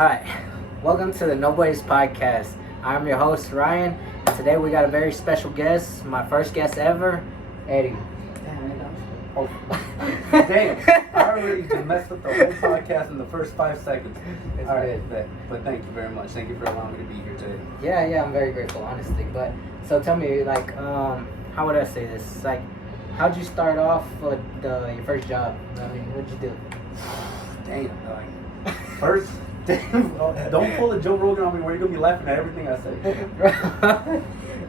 Hi, welcome to the No Boys Podcast. I'm your host, Ryan, and today we got a very special guest, my first guest ever, Eddie. Oh, damn. I already messed up the whole podcast in the first 5 seconds. It's All right, good. but thank you very much. Thank you for allowing me to be here today. Yeah, I'm very grateful, honestly. But, so tell me, like, how would I say this? Like, how'd you start off with your first job? I mean, what'd you do? Damn, like, first, damn, don't pull a Joe Rogan on me where you're going to be laughing at everything I say.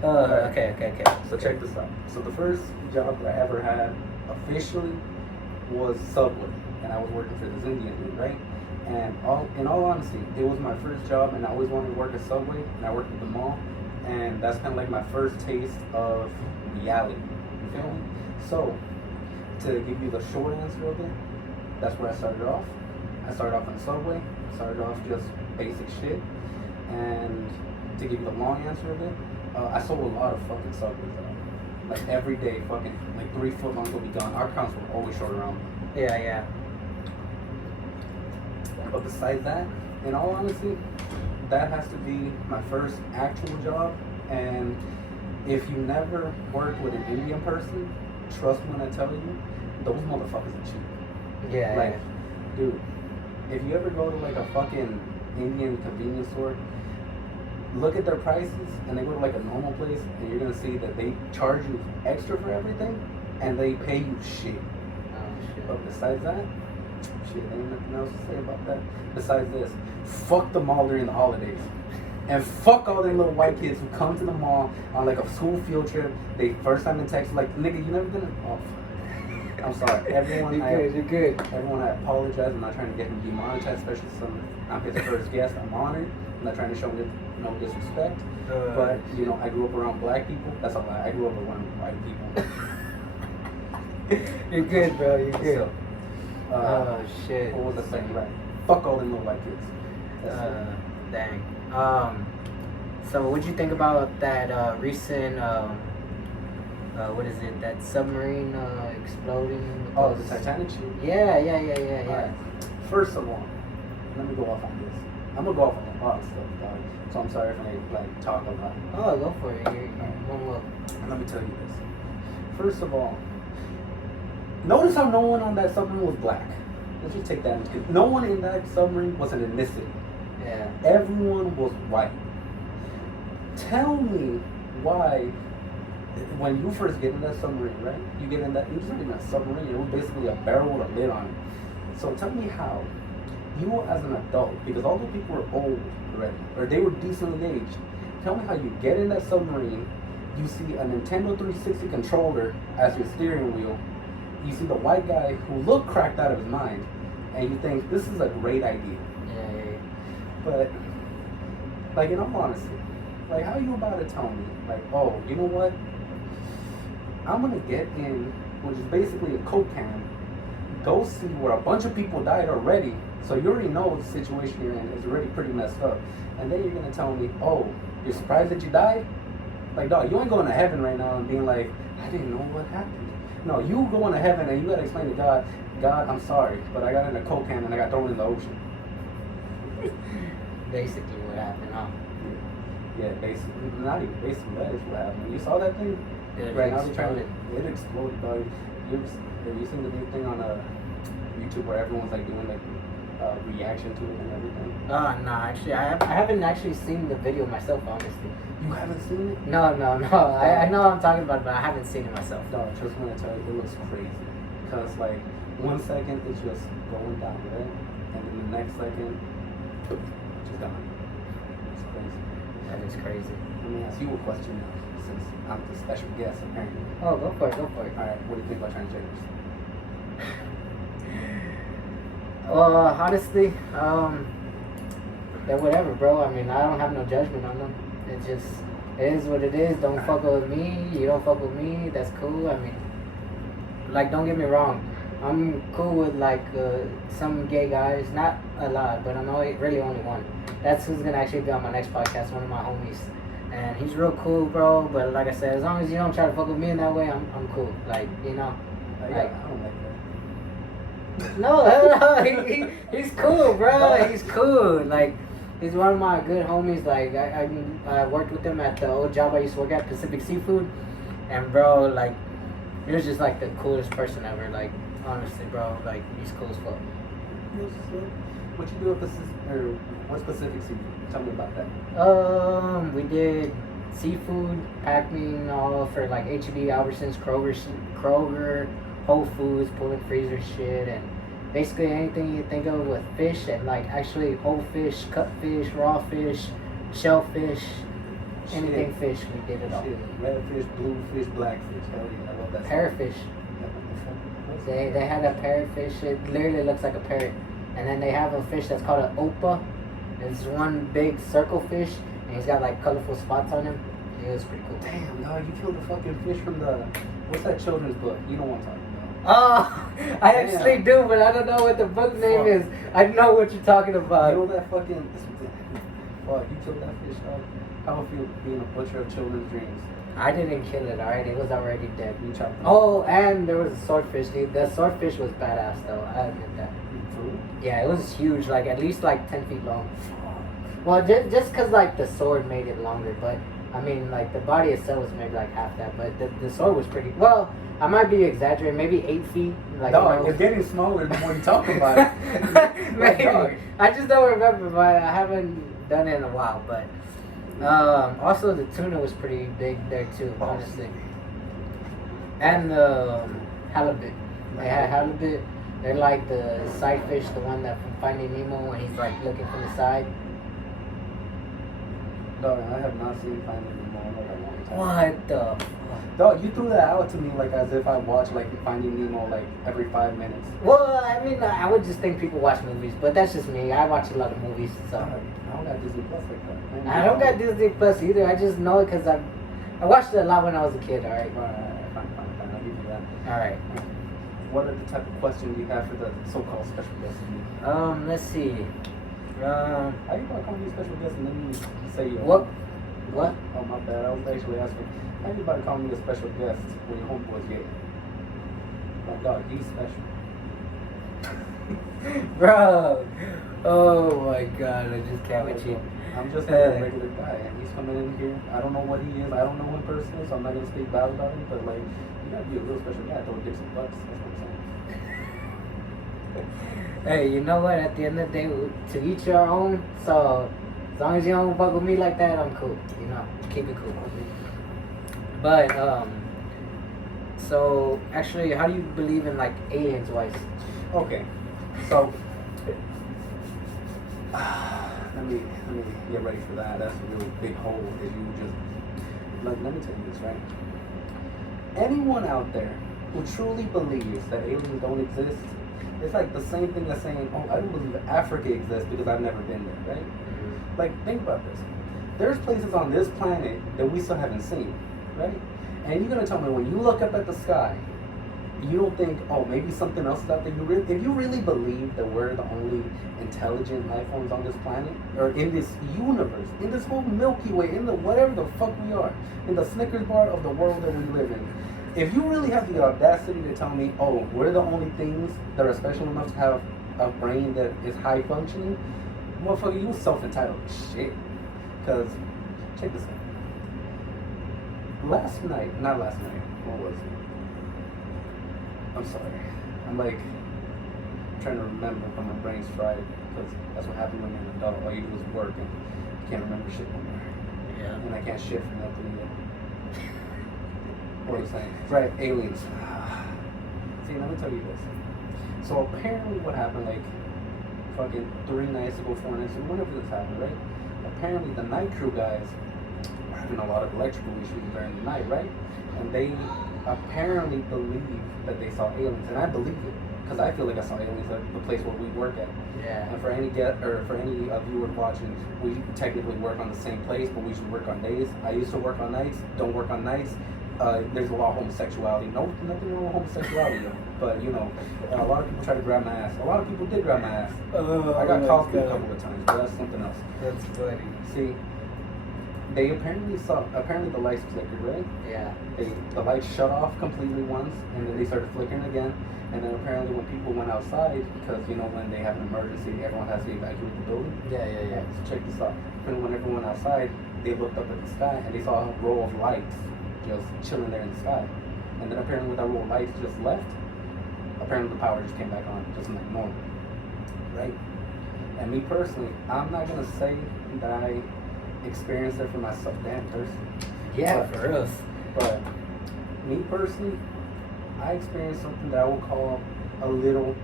Okay. So check this out. So the first job that I ever had officially was Subway, and I was working for this Indian dude, right? And in all honesty, it was my first job, and I always wanted to work at Subway, and I worked at the mall, and that's kind of like my first taste of reality. You feel me? So to give you the short answer of it, that's where I started off. I started off on Subway. Started off just basic shit, and to give you the long answer of it, I sold a lot of fucking Subways out. Like every day, fucking like 3 foot longs will be gone. Our counts were always short around. Yeah. But besides that, in all honesty, that has to be my first actual job. And if you never worked with an Indian person, trust me when I tell you, those motherfuckers are cheap. Yeah. Like, dude, if you ever go to like a fucking Indian convenience store, look at their prices, and they go to like a normal place, and you're gonna see that they charge you extra for everything, and they pay you shit. Oh, shit. But besides that, shit, ain't nothing else to say about that. Besides this, fuck the mall during the holidays. And fuck all them little white kids who come to the mall on like a school field trip. They first time in Texas, like, nigga, you never been in... Oh, I'm sorry. Everyone, You're good. Everyone, I apologize. I'm not trying to get him demonetized, especially some... I'm his first guest. I'm honored. I'm not trying to show him no disrespect. But, you know, I grew up around black people. That's a lie. I grew up around white people. You're good, bro. You're good. So, Oh shit. what was I saying? Right. Fuck all them little white kids. Dang. So what'd you think about that recent what is it? That submarine exploding? Oh, the Titanic shit? Yeah. Alright. First of all, let me go off on this. I'm gonna go off on a lot of stuff, dog. So I'm sorry if I like talk a lot. Oh, go for it. You're one look. Let me tell you this. First of all, notice how no one on that submarine was black. Let's just take that into consideration. No one in that submarine was an ethnicity. Yeah. Everyone was white. Tell me why, when you first get in that submarine, right? You get in that, it wasn't even a submarine, it was basically a barrel with a lid on it. So tell me how, you as an adult, because all the people were old already, or they were decently aged, tell me how you get in that submarine, you see a Nintendo 360 controller as your steering wheel, you see the white guy who looked cracked out of his mind, and you think, this is a great idea. Yeah. But, like, in all honesty, like, how are you about to tell me, like, oh, you know what? I'm gonna get in, which is basically a Coke can, go see where a bunch of people died already, so you already know the situation you're in is already pretty messed up. And then you're gonna tell me, oh, you're surprised that you died? Like, dog, you ain't going to heaven right now and being like, I didn't know what happened. No, you going to heaven and you gotta explain to God, God, I'm sorry, but I got in a Coke can and I got thrown in the ocean. Basically what happened, huh? Yeah, basically, not even basically, that is what happened. You saw that thing? It Right now, exploded. it exploded, dog. Have you seen the new thing on YouTube where everyone's like doing like reaction to it and everything? Nah, actually, I haven't actually seen the video myself, honestly. You haven't seen it? No. I know what I'm talking about, but I haven't seen it myself. No, trust me when I tell you, it looks crazy. Because like 1 second it's just going down, right? And then the next second, it's just gone. It's crazy. That is crazy. Let me ask you a question now, since I'm the special guest apparently. Oh, go for it. Alright, what do you think about transgenders? Honestly, they're whatever, bro. I mean, I don't have no judgment on them. It is what it is. Don't fuck with me. You don't fuck with me. That's cool. I mean, like, don't get me wrong. I'm cool with like some gay guys, not a lot, but I'm really only one. That's who's gonna actually be on my next podcast. One of my homies, and he's real cool, bro. But like I said, as long as you don't try to fuck with me in that way, I'm cool. Like, you know, I don't like that. No, he's cool, bro. He's cool. Like, he's one of my good homies. Like, I worked with him at the old job I used to work at, Pacific Seafood. And, bro, like, he was just, like, the coolest person ever. Like, honestly, bro. Like, he's cool as fuck. What you do at or what specific seafood? Tell me about that. We did seafood packing all for like H-E-B, Albertsons, Kroger, Whole Foods, pulling freezer shit, and basically anything you think of with fish, and like actually whole fish, cut fish, raw fish, shellfish, anything fish, we did it all. Shit. Red fish, blue fish, black fish. Hell yeah, I love that. Parrotfish. They had a parrotfish. It literally looks like a parrot. And then they have a fish that's called an opa. It's one big circle fish, and he's got like colorful spots on him. It was pretty cool. Damn, no, you killed the fucking fish from the, what's that children's book? You know what I'm talking about. Oh, I actually do, but I don't know what the book name is. I know what you're talking about. You know that fucking, fuck, you killed that fish, dog. How would you feel being a butcher of children's dreams? I didn't kill it, alright? It was already dead. You chopped it. Oh, and there was a swordfish, dude. The swordfish was badass, though. I admit that. Yeah, it was huge, like at least like 10 feet long. Well, just cause like the sword made it longer, but I mean like the body itself was maybe like half that, but the sword was pretty. Well, I might be exaggerating, maybe 8 feet. Like, no, it's getting smaller the more you talk about it. Maybe. I just don't remember, but I haven't done it in a while. But also the tuna was pretty big there too, honestly. And the halibut. They had halibut. They're like the side fish, the one that from Finding Nemo when he's like looking from the side. No, I have not seen Finding Nemo. What the? Dog, you threw that out to me like as if I watch like Finding Nemo like every 5 minutes. Well, I mean, I would just think people watch movies, but that's just me. I watch a lot of movies, so. I don't got Disney Plus like that. I don't got Disney Plus either. I just know it because I watched it a lot when I was a kid. All right. Fine. I'll give you that. All right. What are the type of questions you have for the so-called special guest? Let's see. How you gonna call me a special guest and then you say What? Oh my bad. I was actually asking. How you about to call me a special guest when your homeboy's gay? My dog, he's special. Bro. Oh my God, I just can't with you. I'm just a regular guy, and he's coming in here. I don't know what he is. I don't know him personally, so I'm not gonna speak bad about him. But like, you gotta be a real special guy. Throw dicks and butts. That's what I'm saying. Hey, you know what? At the end of the day, to each your own. So as long as you don't fuck with me like that, I'm cool. You know, keep it cool. But so actually, how do you believe in like aliens wise? Okay, so let me get ready for that. That's a really big hole. Is you just let me tell you this, right? Anyone out there who truly believes that aliens don't exist, it's like the same thing as saying, oh, I don't believe Africa exists because I've never been there, right? Mm-hmm. Like, think about this. There's places on this planet that we still haven't seen, right? And you're gonna tell me when you look up at the sky, you don't think, oh, maybe something else is out there. If you really believe that we're the only intelligent life forms on this planet, or in this universe, in this whole Milky Way, in the whatever the fuck we are, in the Snickers bar of the world that we live in, if you really have the audacity to tell me, oh, we're the only things that are special enough to have a brain that is high functioning, motherfucker, you self-entitled shit. Because, check this out. Not last night, what was it? I'm sorry. I'm like trying to remember, but my brain's fried because that's what happens when you're an adult. All you do is work and you can't remember shit no more. Yeah. And I can't shit for nothing either. What was I saying? Right, aliens. See, let me tell you this. So apparently what happened, like fucking 3 nights ago, 4 nights ago, whenever this happened, right? Apparently the night crew guys were having a lot of electrical issues during the night, right? And they apparently believe that they saw aliens, and I believe it because I feel like I saw aliens at the place where we work at. Yeah. And for any viewer watching, we technically work on the same place, but we usually work on days. I used to work on nights. Don't work on nights. There's a lot of homosexuality. Nothing wrong with homosexuality, but you know, a lot of people try to grab my ass. A lot of people did grab my ass. I got caught a couple of times, but that's something else. That's funny. See, they apparently the lights flickered, right? Yeah. The lights shut off completely once, and then they started flickering again. And then apparently when people went outside, because when they have an emergency, everyone has to evacuate the building. Yeah. So check this out. And when everyone went outside, they looked up at the sky and they saw a row of lights just chilling there in the sky. And then apparently when that row of lights just left, apparently the power just came back on, just like normal, right? And me personally, I'm not gonna say that I experienced it for myself, damn person. Yeah, for real. But me personally, I experienced something that I would call a little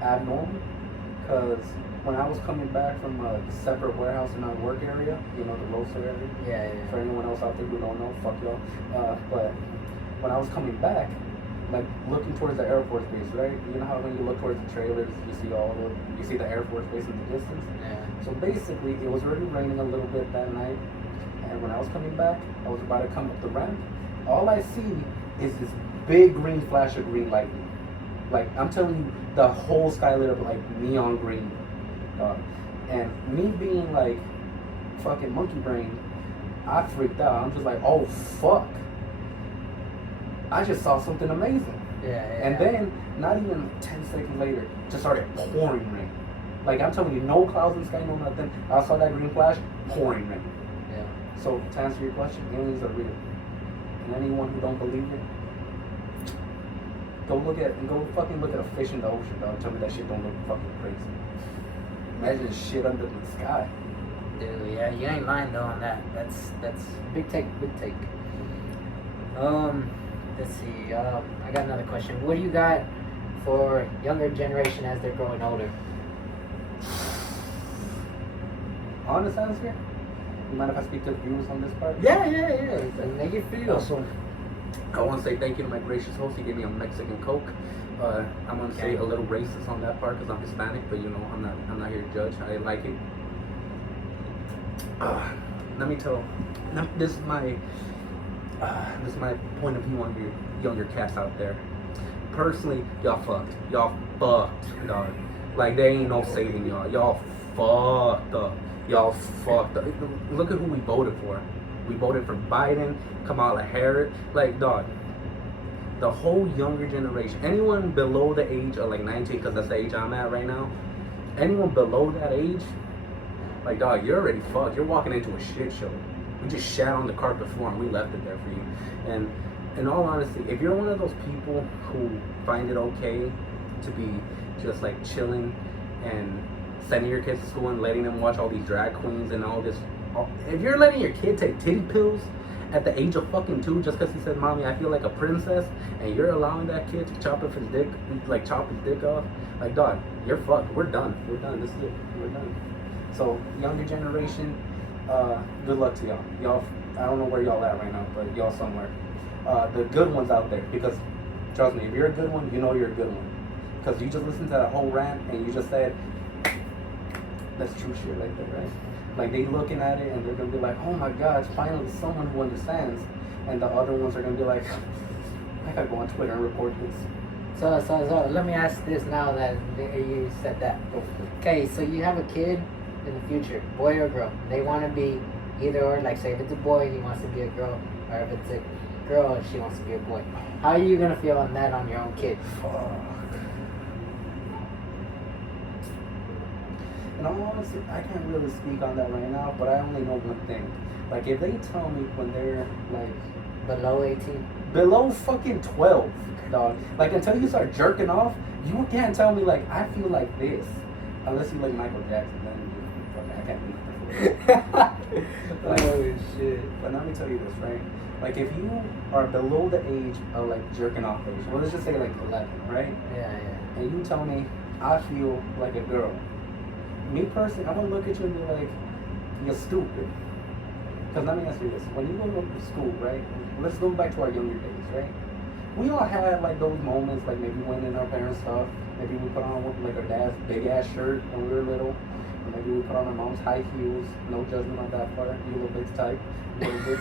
abnormal, because when I was coming back from a separate warehouse in our work area, the roaster area. Yeah. For anyone else out there who don't know, fuck y'all. But when I was coming back, like looking towards the Air Force Base, right? You know how when you look towards the trailers, you see the Air Force Base in the distance. Yeah. So basically, it was already raining a little bit that night, and when I was coming back, I was about to come up the ramp. All I see is this big green flash of green lightning. Like, I'm telling you, the whole sky lit up like neon green. And me being like fucking monkey brain, I freaked out. I'm just like, oh fuck. I just saw something amazing. Yeah. And then, not even 10 seconds later, just started pouring rain. Like, I'm telling you, no clouds in the sky, no nothing. I saw that green flash, pouring rain. Yeah. So, to answer your question, aliens are real. And anyone who don't believe it, go fucking look at a fish in the ocean, dog. Tell me that shit don't look fucking crazy. Imagine shit under the sky. Dude, yeah, you ain't lying though on that. That's big take. Let's see. I got another question. What do you got for younger generation as they're growing older? Honest answer? You mind if I speak to the viewers on this part? Yeah. Make it feel. Also, I want to say thank you to my gracious host. He gave me a Mexican Coke. I'm gonna say a little racist on that part because I'm Hispanic, but I'm not here to judge. I like it. Let me tell. This is my point of view on you younger cats out there. Personally, y'all fucked, dog. Like, there ain't no saving y'all. Y'all fucked up. Look at who we voted for. We voted for Biden, Kamala Harris. Like, dog, the whole younger generation, anyone below the age of like 19, because that's the age I'm at right now, anyone below that age, like, dog, you're already fucked. You're walking into a shit show. We just shat on the carpet floor and we left it there for you. And in all honesty, if you're one of those people who find it okay to be just like chilling and sending your kids to school and letting them watch all these drag queens and all this, if you're letting your kid take titty pills at the age of fucking 2 just because he said, "Mommy, I feel like a princess," and you're allowing that kid to chop his dick off, like, dog, you're fucked. We're done. This is it. We're done. So, younger generation, good luck to y'all. Y'all, I don't know where y'all at right now, but y'all somewhere. The good ones out there, because trust me, if you're a good one, you know you're a good one. Because you just listened to that whole rant and you just said, that's true shit right there, right? Like, they looking at it and they're gonna be like, oh my god, finally someone who understands. And the other ones are gonna be like, I gotta go on Twitter and report this. So let me ask this now that you said that. Okay, so you have a kid in the future, boy or girl. They want to be either or. Like, say if it's a boy, he wants to be a girl, or if it's a girl and she wants to be a boy. How are you gonna feel on that on your own kid? And honestly, I can't really speak on that right now, but I only know one thing. Like, if they tell me when they're like Below 18? below fucking 12, dog. Like, until you start jerking off, you can't tell me like I feel like this, unless you like Michael Jackson. Then I can't do nothing. Like, Oh shit. but let me tell you this, right? Like, if you are below the age of like jerking off age, well, let's just say like 11, right? Yeah. And you tell me I feel like a girl. Me personally, I'm gonna look at you and be like, you're stupid. Because let me ask you this: when you go to school, right? Let's go back to our younger days, right? We all had like those moments, like maybe when in our parents' stuff, maybe we put on like our dad's big ass shirt when we were little, or maybe we put on our mom's high heels. No judgment on that part. You a little bit tight, a little bit,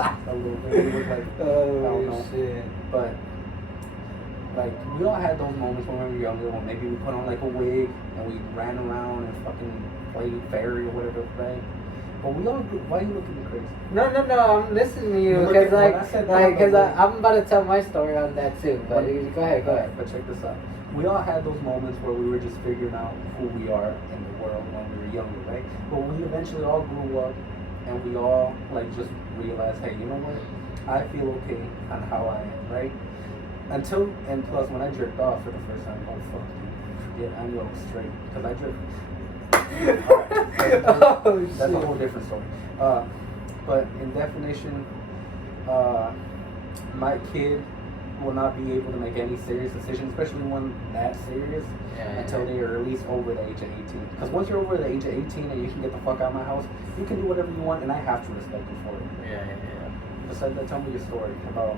a little bit. You look like I don't know. Shit. But like, we all had those moments when we were younger, when maybe we put on like a wig and we ran around and fucking played fairy or whatever, right? But we all grew. Why are you looking at me crazy? No, I'm listening to you Look because at- when I said I'm about to tell my story on that too. But go ahead. But check this out. We all had those moments where we were just figuring out who we are in the world when we were younger, right? But we eventually all grew up, and we all like just realized, hey, you know what? I feel okay on how I am, right? And plus, when I jerked off for the first time, oh fuck, dude, I knew I was straight because I jerked. Oh, That's a shit. whole different story. But in definition, my kid will not be able to make any serious decisions, especially one that serious, until they are at least over the age of 18. Because once you're over the age of 18 and you can get the fuck out of my house, you can do whatever you want, and I have to respect you for it. Yeah. Besides that, tell me your story about.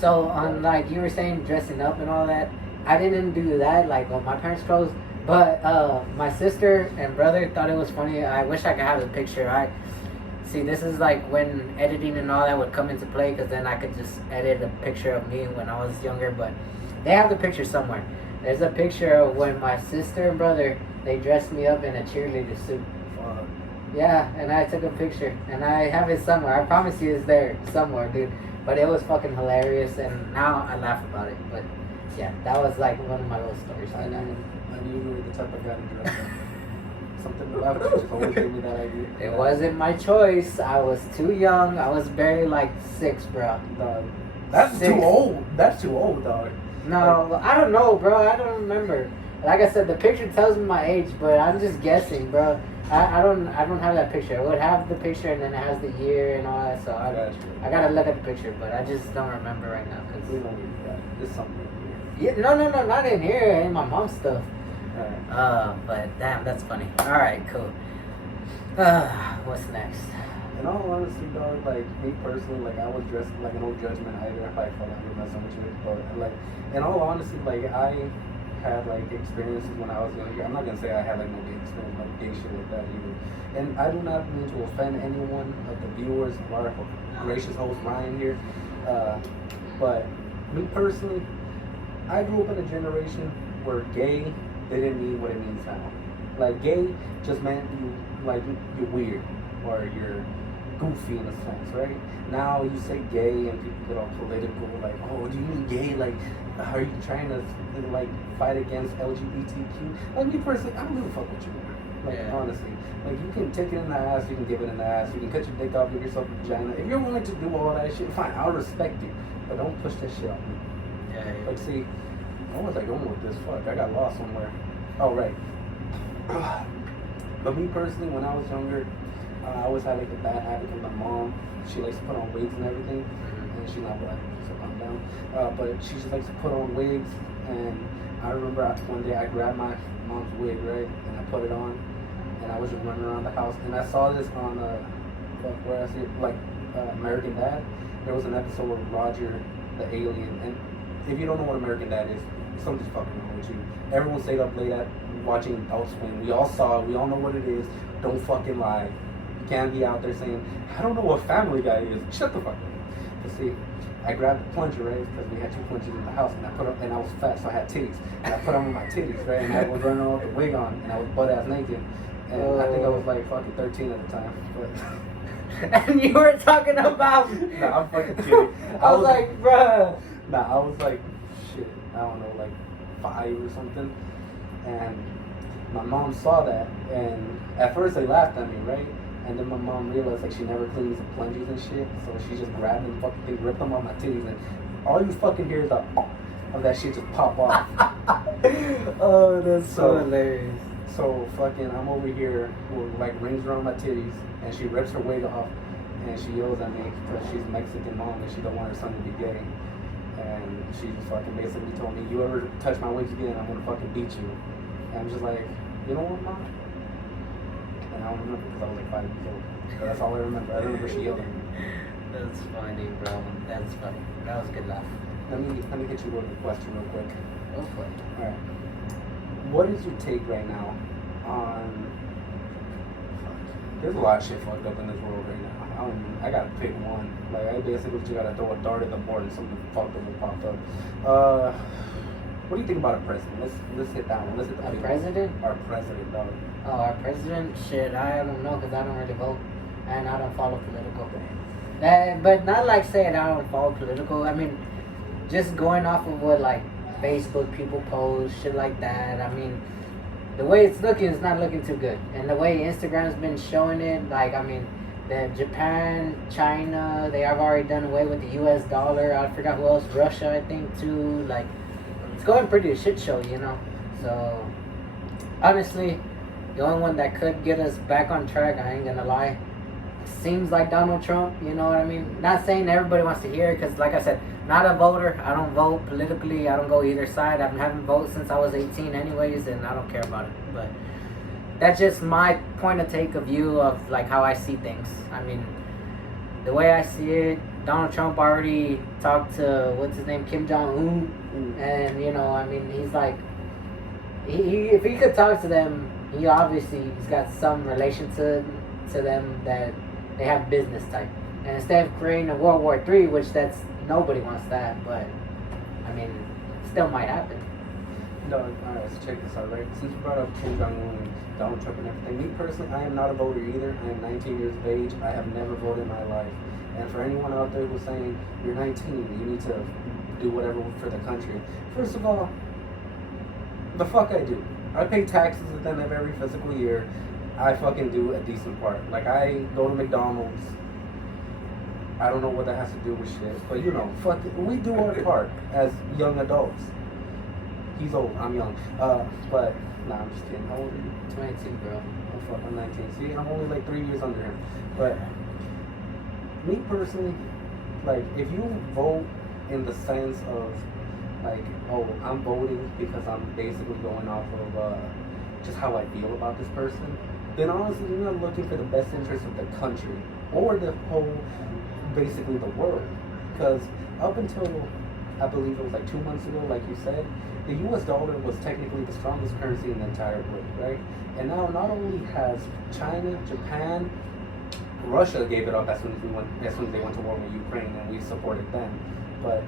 So on like you were saying dressing up and all that, I didn't do that like on my parents' clothes, but my sister and brother thought it was funny. I wish I could have the picture. See, this is like when editing and all that would come into play, because then I could just edit a picture of me when I was younger. But they have the picture somewhere. There's a picture of when my sister and brother, they dressed me up in a cheerleader suit. Yeah, and I took a picture, and I have it somewhere. I promise you it's there somewhere, dude. But it was fucking hilarious, and now I laugh about it. But yeah, that was like one of my little stories. I knew you were the type of guy to dress up. Something about it just always gave me that idea. It wasn't my choice. I was too young. I was barely like 6, bro. Dog. That's 6. too old. That's too old, dog. No, I don't know, bro. I don't remember. Like I said, the picture tells me my age, but I'm just guessing, bro. I don't have that picture. It would have the picture, and then it has the year and all that. So I gotta look at the picture, but I just don't remember right now. We don't need that. There's something Yeah, no, not in here. In my mom's stuff. here. But damn, that's funny. All right, cool. What's next? In all honesty, dog, like me personally, like I was dressed like no judgment either. Like for like messing with you, but like in all honesty, like I had like experiences when I was younger. I'm not gonna say I had like no gay experience, like gay shit like that either. And I do not mean to offend anyone of the viewers of our gracious host Ryan here. But me personally, I grew up in a generation where gay didn't mean what it means now. Like gay just meant you're weird or you're goofy in a sense, right? Now you say gay and people get all political, like, oh, do you mean gay? Like, are you trying to like fight against LGBTQ? Like me personally, I don't give a fuck what you want. Like honestly, like you can take it in the ass, you can give it in the ass, you can cut your dick off, give yourself a vagina. If you're willing to do all that shit, fine, I'll respect you, but don't push that shit on me. Like, see, I was like going with this. Fuck, I got lost somewhere. Oh right. But me personally, when I was younger, I always had like a bad habit with my mom. She likes to put on wigs and everything, and she's not black, so calm down. But she just likes to put on wigs, and I remember one day I grabbed my mom's wig, right, and I put it on, and I was just running around the house, and I saw this on where I see it, like American Dad. There was an episode with Roger the alien, and if you don't know what American Dad is, something's fucking wrong with you. Everyone stayed up late at watching Adult Swim. We all saw it. We all know what it is. Don't fucking lie. You can't be out there saying, I don't know what Family Guy is. Shut the fuck up. But see, I grabbed the plunger, right? Because we had 2 plungers in the house, and I put up, and I was fat, so I had titties. And I put them on my titties, right? And I was running around with the wig on, and I was butt ass naked. And I think I was like fucking 13 at the time. But And you were talking about. Nah, I'm fucking kidding. I was like, bruh. Nah, I was like, shit, I don't know, like 5 or something. And my mom saw that, and at first they laughed at me, right? And then my mom realized like she never cleans the plungers and shit, so she just grabbed them, fucking thing, ripped them off my titties, and all you fucking hear is the of that shit just pop off. Oh, that's so hilarious. So fucking, I'm over here with like rings around my titties, and she rips her wig off, and she yells at me because she's Mexican mom and she don't want her son to be gay. And she just fucking basically told me, you ever touch my wigs again, I'm gonna fucking beat you. And I'm just like, you know what, mom? And I don't remember because I was like 5 years old. But that's all I remember. I remember she yelled at me. That's funny, bro. That's funny. That was a good laugh. Let me hit you with a question real quick. Go for it. Alright. What is your take right now on... There's a lot of shit fucked up in this world right now. I gotta pick one. Like, I basically just gotta throw a dart at the board and something fucked up will pop up. What do you think about a president? Let's hit that one. Let's hit the Our president? Our president, dog. Oh, our president? Shit, I don't know because I don't really vote. and I don't follow political. But not like saying I don't follow political. I mean, just going off of what like Facebook people post, shit like that. I mean, the way it's looking is not looking too good, and the way Instagram's been showing it, like I mean, the Japan, China, they have already done away with the U.S. dollar. I forgot who else, Russia, I think too. Like, it's going pretty a shit show, you know. So, honestly, the only one that could get us back on track, I ain't gonna lie, seems like Donald Trump. You know what I mean? Not saying everybody wants to hear it, because like I said, not a voter. I don't vote politically. I don't go either side. I haven't voted since I was 18 anyways, and I don't care about it. But that's just my point of take of view of like how I see things. I mean, the way I see it, Donald Trump already talked to what's his name, Kim Jong-un, and you know, I mean, he's like, he if he could talk to them, he obviously he's got some relation to them that they have business type. And instead of creating a World War III, which that's nobody wants that, but I mean, it still might happen. No, alright, let's check this out, right? Since you brought up Kim Jong-un and Donald Trump and everything, me personally, I am not a voter either. I am 19 years of age. I have never voted in my life. And for anyone out there who's saying, you're 19, you need to do whatever for the country. First of all, the fuck I do. I pay taxes at the end of every fiscal year. I fucking do a decent part. Like, I go to McDonald's. I don't know what that has to do with shit. But, you know, fuck it. We do our part as young adults. He's old. I'm young. But, nah, I'm just kidding. How old are you? 22, bro. Oh, fuck, I'm 19. See, I'm only like 3 years under him. But, me personally, like, if you vote in the sense of, like, oh, I'm voting because I'm basically going off of just how I feel about this person, then honestly, you're not looking for the best interest of the country or the whole, basically the world. Because up until, I believe it was like 2 months ago, like you said, the US dollar was technically the strongest currency in the entire world, right? And now not only has China, Japan, Russia gave it up as soon as they went to war with Ukraine, and we supported them. But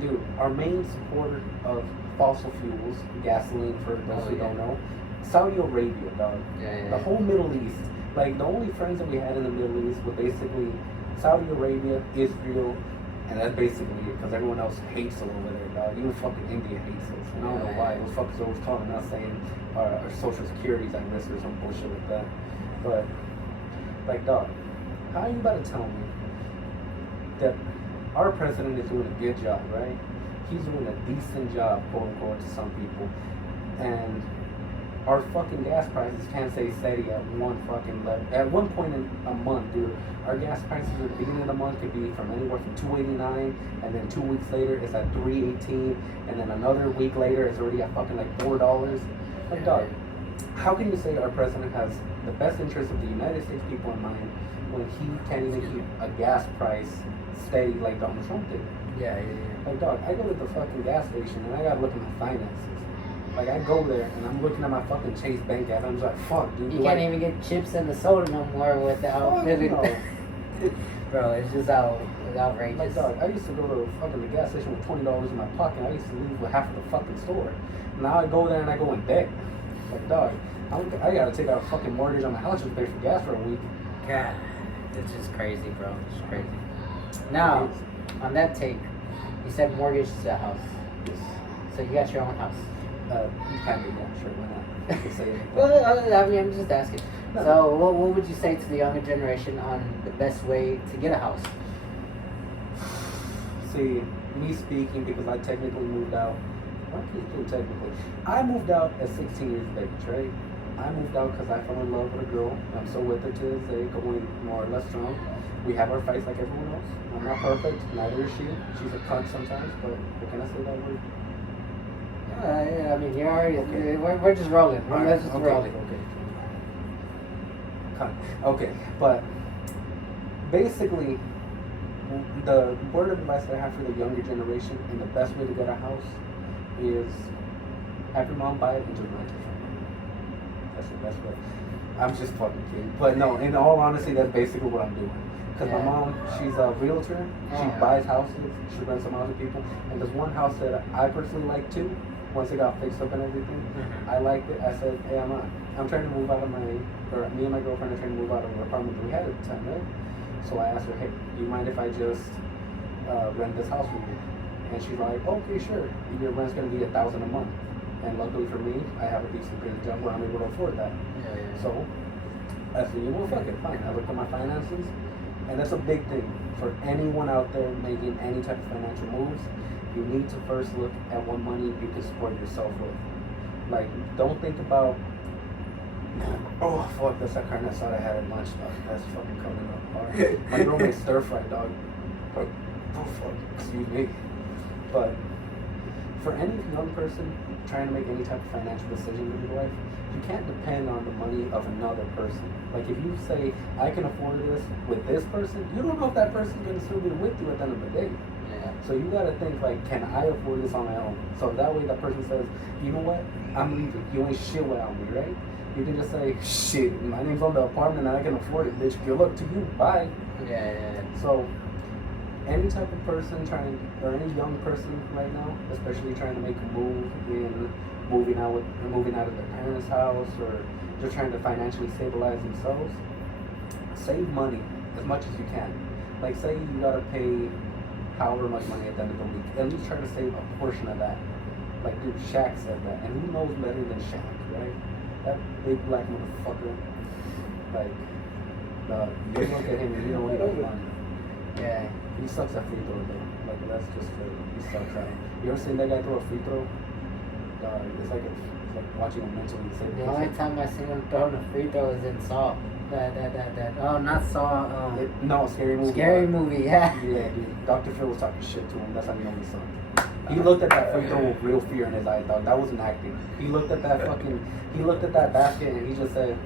dude, our main supporter of fossil fuels, gasoline for those who don't know, Saudi Arabia, dog. The whole Middle East. Like, the only friends that we had in the Middle East were basically Saudi Arabia, Israel, and that's basically it, because everyone else hates us over there, dog. Even fucking India hates us. And I don't know why. Those fuckers always calling us saying our social security's at risk or some bullshit like that. But, like, dog, how are you about to tell me that our president is doing a good job, right? He's doing a decent job, quote unquote, to some people. And our fucking gas prices can't stay steady at one fucking level. At one point in a month, dude, our gas prices at the beginning of the month could be from anywhere from $2.89, and then 2 weeks later it's at $3.18, and then another week later it's already at fucking like $4. Like, dog, how can you say our president has the best interest of the United States people in mind when he can't even keep a gas price steady like Donald Trump did? Like, dog, I go to the fucking gas station and I gotta look at my finances. Like, I go there and I'm looking at my fucking Chase Bank app and I'm just like, fuck, dude. You can't even get chips in the soda no more without Bro, it's just outrageous. Like, dog, I used to go to fucking the gas station with $20 in my pocket. I used to leave with half of the fucking store. Now I go there and I go in debt. Like, dog, I gotta take out a fucking mortgage on my house just to pay for gas for a week. God, it's just crazy, bro. It's crazy. Now, on that take, you said mortgage to the house. Yes. So you got your own house. You kind of, yeah, sure, why not? Say it. Well, I mean, I'm just asking. No. So, what would you say to the younger generation on the best way to get a house? See, me speaking, because I technically moved out. Why can't you say technically? I moved out at 16 years of age, right? I moved out because I fell in love with a girl. I'm still with her to this day, going more or less strong. We have our fights like everyone else. I'm not perfect, neither is she. She's a cunt sometimes, but can I say that word? I mean, you're already. Okay. We're just rolling. We're just rolling. Okay, but basically, the word of advice that I have for the younger generation and the best way to get a house is have your mom buy it and just rent it from you. That's the best way. I'm just fucking kidding. But no, in all honesty, that's basically what I'm doing. Because my mom, she's a realtor. She buys houses. She rents them out to people. And there's one house that I personally like too. Once it got fixed up and everything, I liked it. I said, hey, I'm not. I'm trying to move out of me and my girlfriend are trying to move out of our apartment that we had at the time, right? So I asked her, hey, do you mind if I just rent this house with you? And she's like, okay, sure. Your rent's gonna be $1,000 a month. And luckily for me, I have a decent paying job where I'm able to afford that. So I said, well, fuck it, fine. I looked at my finances, and that's a big thing for anyone out there making any type of financial moves. You need to first look at what money you can support yourself with. Like, don't think about, oh fuck, that's that carne asada I had at lunch, dog. That's fucking coming up hard. My girl made stir fry, dog. Oh fuck, excuse me. But for any young person trying to make any type of financial decision in your life, you can't depend on the money of another person. Like, if you say, I can afford this with this person, you don't know if that person's going to still be with you at the end of the day. So you got to think, like, can I afford this on my own? So that way that person says, you know what, I'm leaving. You ain't shit without me, right? You can just say, shit, my name's on the apartment and I can afford it, bitch. Good luck to you. Bye. So any type of person or any young person right now, especially trying to make a move in moving out of their parents' house, or just trying to financially stabilize themselves, save money as much as you can. Like, say you gotta pay however much money at the end of the week, at least try to save a portion of that. Like, dude, Shaq said that, and who knows better than Shaq, right? That big black motherfucker. Like, you look at him and you know he got money. Yeah. He sucks at free throw though. Like, that's just straight. He sucks at it. You ever seen that guy throw a free throw? It's like watching him mentally save. The only time I seen him throwing a free throw is in Saw. Not Saw. No, Scary Movie. Scary Movie, yeah. Yeah, dude. Dr. Phil was talking shit to him. That's how you know he sucked. He looked at that free throw with real fear in his eyes, dog. That wasn't acting. He looked at that basket and he just said,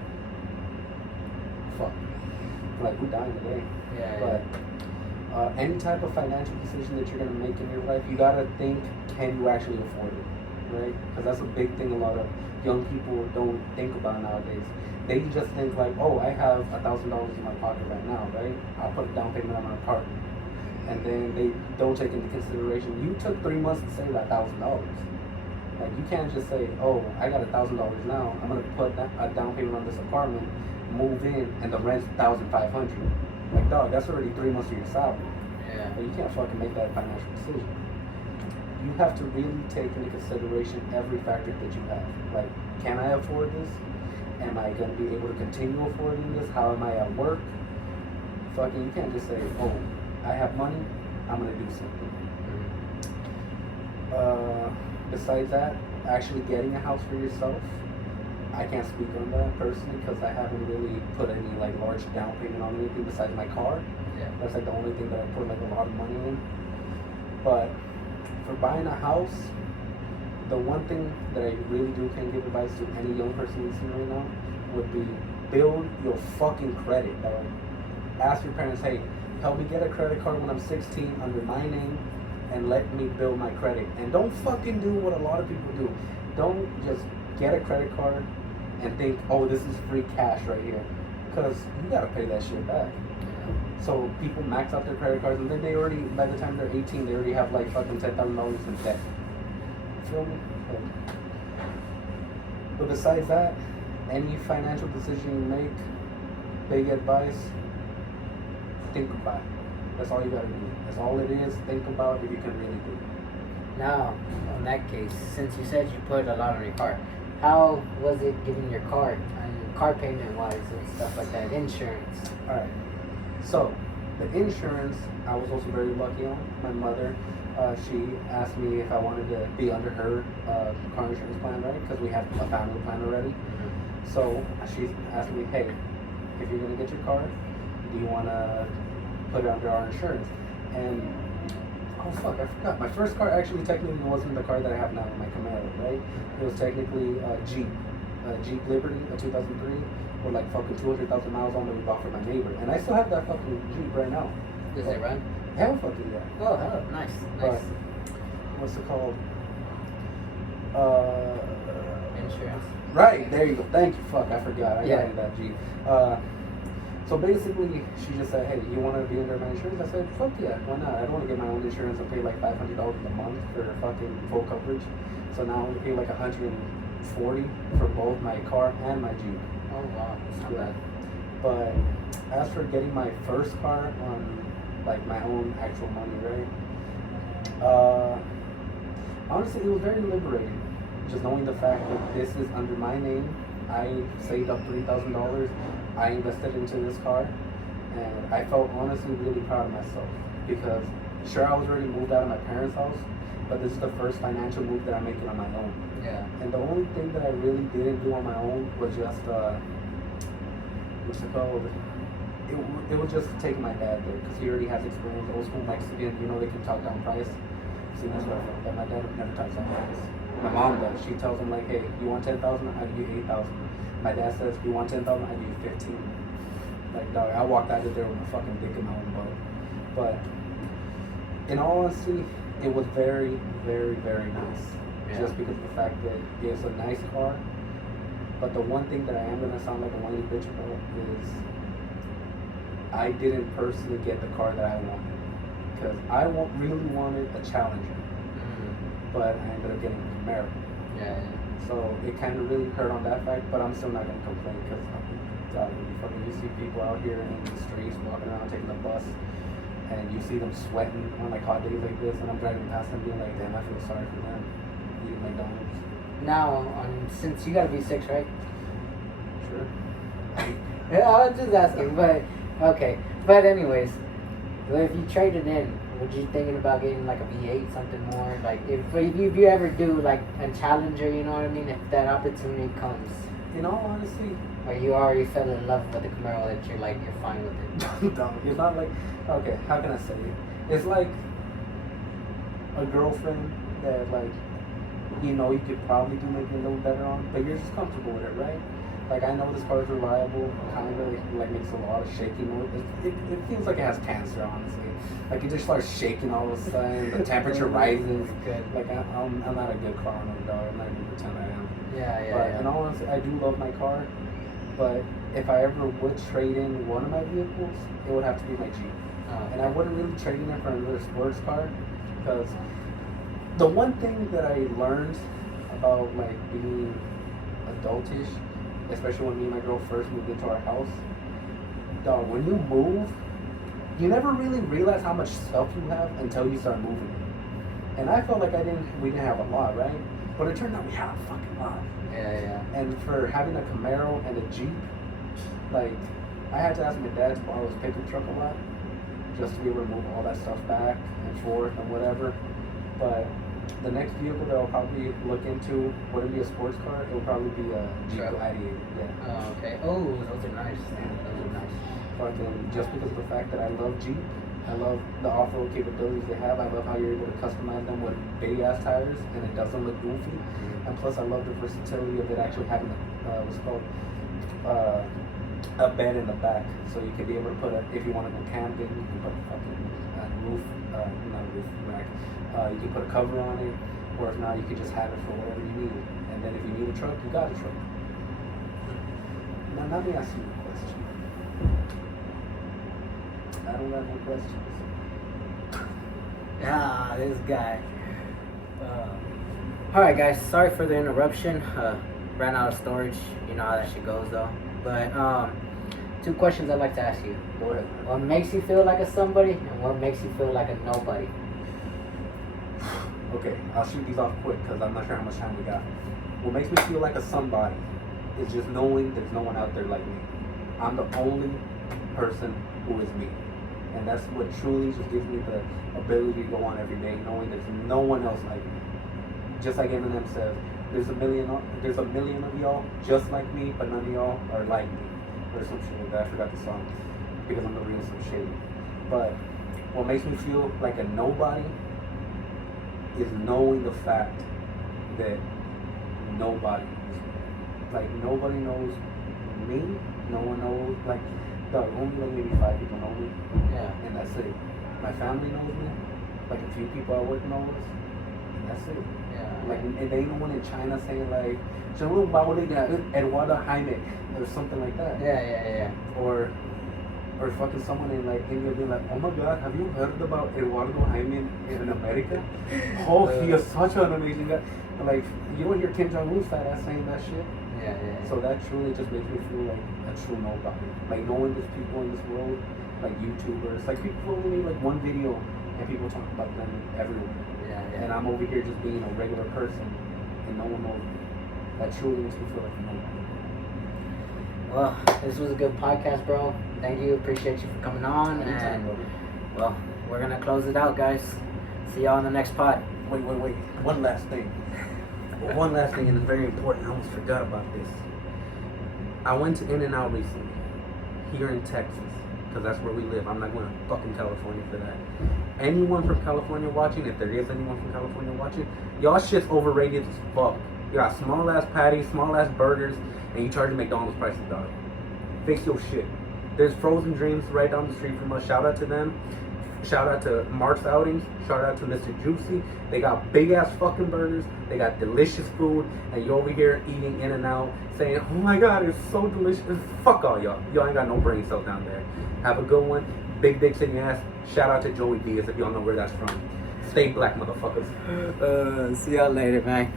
fuck. Like, we dying today. But any type of financial decision that you're going to make in your life, you got to think, can you actually afford it, right? Because that's a big thing a lot of young people don't think about nowadays. They just think like, oh, I have $1,000 in my pocket right now, right? I'll put a down payment on my apartment. And then they don't take into consideration, you took 3 months to save that $1,000. Like, you can't just say, oh, I got $1,000 now, I'm going to put a down payment on this apartment, move in, and the rent's $1,500. Like, dog, that's already 3 months of your salary. But you can't fucking make that financial decision. You have to really take into consideration every factor that you have. Like, can I afford this? Am I going to be able to continue affording this? How am I at work? Fucking, you can't just say, oh, I have money, I'm going to do something. Besides that, actually getting a house for yourself, I can't speak on that personally because I haven't really put any like large down payment on anything besides my car. That's like the only thing that I put like a lot of money in. But for buying a house, the one thing that I really can give advice to any young person listening right now would be build your fucking credit, dog. Ask your parents, hey, help me get a credit card when I'm 16 under my name and let me build my credit. And don't fucking do what a lot of people do. Don't just get a credit card and think, oh, this is free cash right here. Because you gotta pay that shit back. So people max out their credit cards and then they already, by the time they're 18, they already have like fucking $10,000 in debt. Feel me? But besides that, any financial decision you make, big advice, think about it. That's all you gotta do. That's all it is. Think about if you can really do it. Now, in that case, since you said you put a lot on your car, how was it getting your car and car payment wise and stuff like that? Insurance. Alright. So, the insurance, I was also very lucky on. My mother, she asked me if I wanted to be under her car insurance plan, right? Because we have a family plan already. So, she asked me, hey, if you're going to get your car, do you want to put it under our insurance? And, oh fuck, I forgot. My first car actually technically wasn't the car that I have now, my Camaro, right? It was technically a Jeep Liberty, a 2003. With like fucking 200,000 miles on that we bought for my neighbor. And I still have that fucking Jeep right now. Does it run? Hell fucking yeah. Oh, hell, nice. But, what's it called? Insurance. Right, there you go. Thank you. Fuck, I forgot. I Yeah. got that Jeep. So basically, she just said, hey, you want to be under my insurance? I said, fuck yeah, why not? I don't want to get my own insurance and pay like $500 a month for fucking full coverage. So now I'm going to pay like $160 40 for both my car and my Jeep. Oh wow, that's not bad. But as for getting my first car on like my own actual money, right? Honestly, it was very liberating. Just knowing the fact that this is under my name. I saved up $3,000. I invested into this car, and I felt honestly really proud of myself because sure I was already moved out of my parents' house, but this is the first financial move that I'm making on my own. Yeah. And the only thing that I really didn't do on my own was just what's it called? It was just taking my dad there because he already has experience. Old school Mexican, you know, they can talk down price. See, that's what I felt. But my dad never talks down price. My mom does. She tells him like, hey, you want 10,000? I give you 8,000. My dad says, you want 10,000? I give you 15. Like, dog, I walked out of there with a fucking dick in my own butt. But in all honesty, it was very, very, very nice. Yeah. Just because of the fact that it's a nice car. But the one thing that I am gonna sound like a whiny bitch about is I didn't personally get the car that I wanted because I really wanted a Challenger, but I ended up getting a Camaro. Yeah. So it kind of really hurt on that fact, but I'm still not gonna complain because you see people out here in the streets walking around taking the bus, and you see them sweating on like hot days like this, and I'm driving past them being like, damn, I feel sorry for them eating McDonald's. Now, since you got a V6, right? Sure. Yeah, I was just asking, but okay. But anyways, if you traded in, would you thinking about getting like a V8, something more? Like if you ever do like a Challenger, you know what I mean? If that opportunity comes. In all honesty, or you already fell in love with the Camaro that you're like, you're fine with it. no, it's not like, okay, how can I say it? It's like a girlfriend that like, you know, you could probably do maybe a little better on, but you're just comfortable with it, right? Like I know this car is reliable, kind of like makes a lot of shaking noise. It feels like it has cancer, honestly. Like it just starts shaking all of a sudden. The temperature rises. Good. Like I'm not a good car owner, dog. I'm not even pretend I am. Yeah. But in all honesty, I do love my car. But if I ever would trade in one of my vehicles, it would have to be my Jeep. Oh. And I wouldn't really trade in it for another sports car because the one thing that I learned about like being adultish, especially when me and my girl first moved into our house, dog, when you move, you never really realize how much stuff you have until you start moving it. And I felt like we didn't have a lot, right? But it turned out we had a fucking lot. Yeah. And for having a Camaro and a Jeep, like, I had to ask my dad to borrow his pickup truck a lot just to be able to move all that stuff back and forth and whatever. But the next vehicle that I'll probably look into wouldn't be a sports car. It will probably be a Jeep Gladiator. Yeah. Oh, okay. Oh, those are nice. Those are nice. Fucking just because of the fact that I love Jeep, I love the off-road capabilities they have. I love how you're able to customize them with big ass tires and it doesn't look goofy. Mm-hmm. And plus, I love the versatility of it actually having what's called a bed in the back, so you can be able to put if you want to go camping, you can put a fucking roof, not a roof rack. You can put a cover on it, or if not, you can just have it for whatever you need. And then if you need a truck, you got a truck. Now, let me ask you a question. I don't got no questions. This guy. Alright guys, sorry for the interruption. Ran out of storage. You know how that shit goes though. But 2 questions I'd like to ask you. Go ahead. What makes you feel like a somebody and what makes you feel like a nobody? Okay, I'll shoot these off quick because I'm not sure how much time we got. What makes me feel like a somebody is just knowing there's no one out there like me. I'm the only person who is me. And that's what truly just gives me the ability to go on every day, knowing there's no one else like me. Just like Eminem says, there's a million of y'all just like me, but none of y'all are like me. Or some shit like that. I forgot the song because I'm reading some shit. But what makes me feel like a nobody is knowing the fact that nobody is me. Like nobody knows me. No one knows only like maybe 5 people know me. Yeah. And that's it. My family knows me. Like a few people I work knows. And that's it. Yeah. Like, and there ain't no one in China saying like, Edwardo, Jaime, or something like that. Yeah. Or fucking someone in like India being like, oh my god, have you heard about Edwardo Jaime in America? Oh, he is such an amazing guy. Like, you don't hear Kim Jong-un's fat ass saying that shit. Yeah, yeah. So that truly just makes me feel like a true nobody. Like, knowing there's people in this world, like YouTubers, like people only like one video and people talk about them everywhere. Yeah, yeah. And I'm over here just being a regular person and no one knows me. That truly makes me feel like a nobody. Well, this was a good podcast, bro. Thank you. Appreciate you for coming on. Anytime, And, brother. well, we're going to close it out, guys. See y'all on the next pod. Wait. One last thing. One last thing, and it's very important. I almost forgot about this. I went to In-N-Out recently, here in Texas, because that's where we live. I'm not going to fucking California for that. Anyone from California watching, if there is anyone from California watching, y'all shit's overrated as fuck. You got small ass patties, small ass burgers, and you charge McDonald's prices, dog. Fix your shit. There's Frozen Dreams right down the street from us. Shout out to them. Shout out to Mark's Outings. Shout out to Mr. Juicy. They got big ass fucking burgers. They got delicious food. And you're over here eating In-N-Out saying, oh my god, it's so delicious. Fuck all y'all. Y'all ain't got no brain cells down there. Have a good one. Big dicks in your ass. Shout out to Joey Diaz if y'all know where that's from. Stay black, motherfuckers. See y'all later, man.